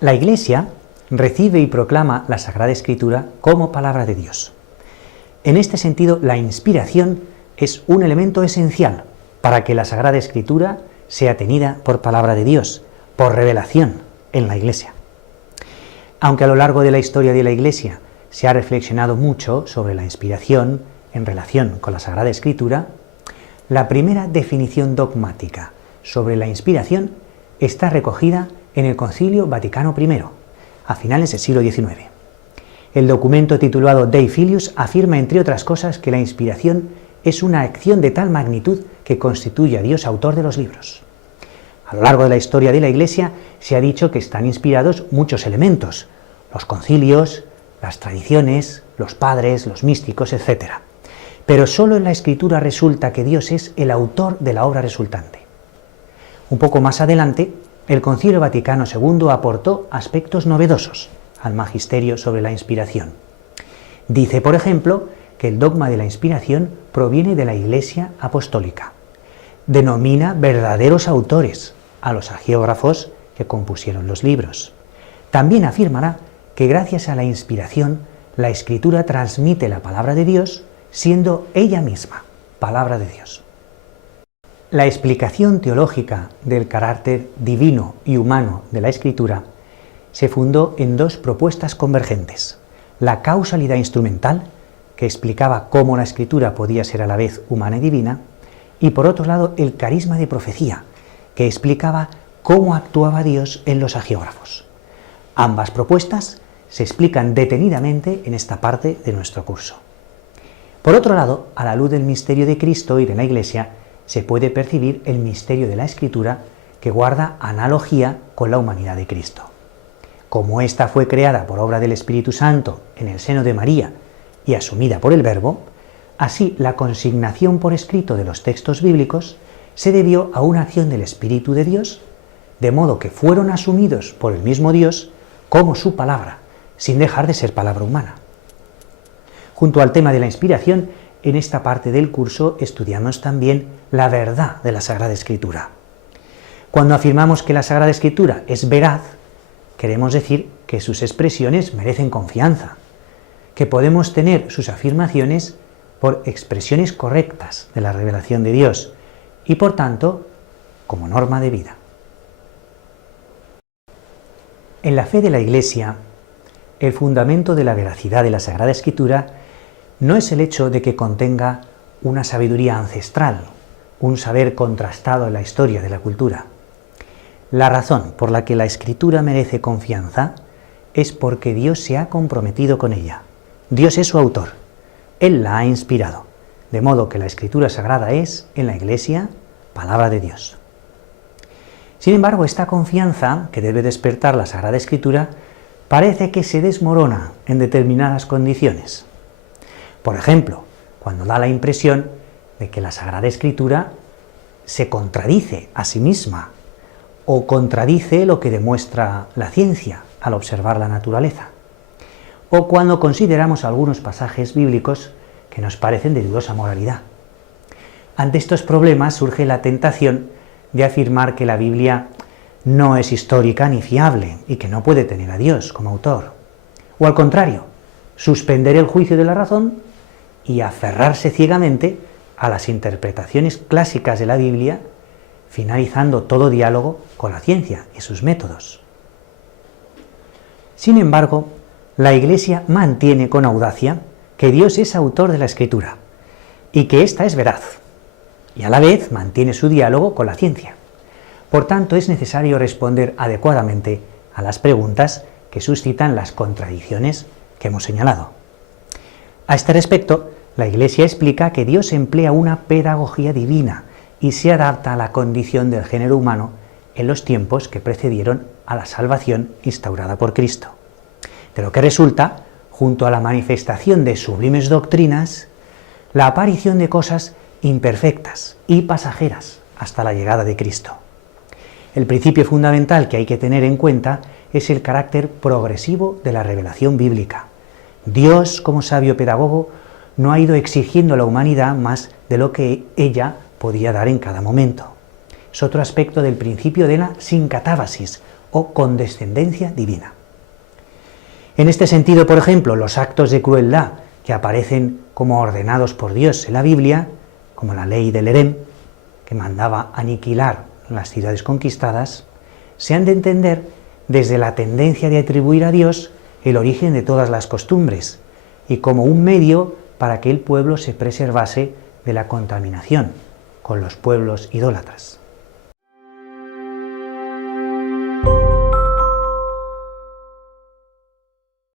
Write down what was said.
La Iglesia recibe y proclama la Sagrada Escritura como palabra de Dios. En este sentido, la inspiración es un elemento esencial para que la Sagrada Escritura sea tenida por palabra de Dios, por revelación en la Iglesia. Aunque a lo largo de la historia de la Iglesia se ha reflexionado mucho sobre la inspiración en relación con la Sagrada Escritura, la primera definición dogmática sobre la inspiración está recogida en el Concilio Vaticano I, a finales del siglo XIX. El documento titulado Dei Filius afirma, entre otras cosas, que la inspiración es una acción de tal magnitud que constituye a Dios autor de los libros. A lo largo de la historia de la Iglesia se ha dicho que están inspirados muchos elementos: los concilios, las tradiciones, los padres, los místicos, etc. Pero solo en la Escritura resulta que Dios es el autor de la obra resultante. Un poco más adelante, el Concilio Vaticano II aportó aspectos novedosos al magisterio sobre la inspiración. Dice, por ejemplo, que el dogma de la inspiración proviene de la Iglesia apostólica. Denomina verdaderos autores a los hagiógrafos que compusieron los libros. También afirmará que gracias a la inspiración, la Escritura transmite la palabra de Dios, siendo ella misma palabra de Dios. La explicación teológica del carácter divino y humano de la Escritura se fundó en dos propuestas convergentes: la causalidad instrumental, que explicaba cómo la Escritura podía ser a la vez humana y divina, y por otro lado el carisma de profecía, que explicaba cómo actuaba Dios en los hagiógrafos. Ambas propuestas se explican detenidamente en esta parte de nuestro curso. Por otro lado, a la luz del misterio de Cristo y de la Iglesia, se puede percibir el misterio de la Escritura, que guarda analogía con la humanidad de Cristo. Como ésta fue creada por obra del Espíritu Santo en el seno de María y asumida por el Verbo, así la consignación por escrito de los textos bíblicos se debió a una acción del Espíritu de Dios, de modo que fueron asumidos por el mismo Dios como su palabra, sin dejar de ser palabra humana. Junto al tema de la inspiración, en esta parte del curso estudiamos también la verdad de la Sagrada Escritura. Cuando afirmamos que la Sagrada Escritura es veraz, queremos decir que sus expresiones merecen confianza, que podemos tener sus afirmaciones por expresiones correctas de la revelación de Dios y, por tanto, como norma de vida. En la fe de la Iglesia, el fundamento de la veracidad de la Sagrada Escritura no es el hecho de que contenga una sabiduría ancestral, un saber contrastado en la historia de la cultura. La razón por la que la Escritura merece confianza es porque Dios se ha comprometido con ella. Dios es su autor. Él la ha inspirado, de modo que la Escritura Sagrada es, en la Iglesia, palabra de Dios. Sin embargo, esta confianza que debe despertar la Sagrada Escritura parece que se desmorona en determinadas condiciones. Por ejemplo, cuando da la impresión de que la Sagrada Escritura se contradice a sí misma o contradice lo que demuestra la ciencia al observar la naturaleza, o cuando consideramos algunos pasajes bíblicos que nos parecen de dudosa moralidad. Ante estos problemas surge la tentación de afirmar que la Biblia no es histórica ni fiable y que no puede tener a Dios como autor. O al contrario, suspender el juicio de la razón y aferrarse ciegamente a las interpretaciones clásicas de la Biblia, finalizando todo diálogo con la ciencia y sus métodos. Sin embargo, la Iglesia mantiene con audacia que Dios es autor de la Escritura y que ésta es veraz, y a la vez mantiene su diálogo con la ciencia. Por tanto, es necesario responder adecuadamente a las preguntas que suscitan las contradicciones que hemos señalado. A este respecto, la Iglesia explica que Dios emplea una pedagogía divina y se adapta a la condición del género humano en los tiempos que precedieron a la salvación instaurada por Cristo. De lo que resulta, junto a la manifestación de sublimes doctrinas, la aparición de cosas imperfectas y pasajeras hasta la llegada de Cristo. El principio fundamental que hay que tener en cuenta es el carácter progresivo de la revelación bíblica. Dios, como sabio pedagogo, no ha ido exigiendo a la humanidad más de lo que ella podía dar en cada momento. Es otro aspecto del principio de la sincatábasis, o condescendencia divina. En este sentido, por ejemplo, los actos de crueldad que aparecen como ordenados por Dios en la Biblia, como la ley del Herem, que mandaba aniquilar las ciudades conquistadas, se han de entender desde la tendencia de atribuir a Dios el origen de todas las costumbres y como un medio para que el pueblo se preservase de la contaminación con los pueblos idólatras.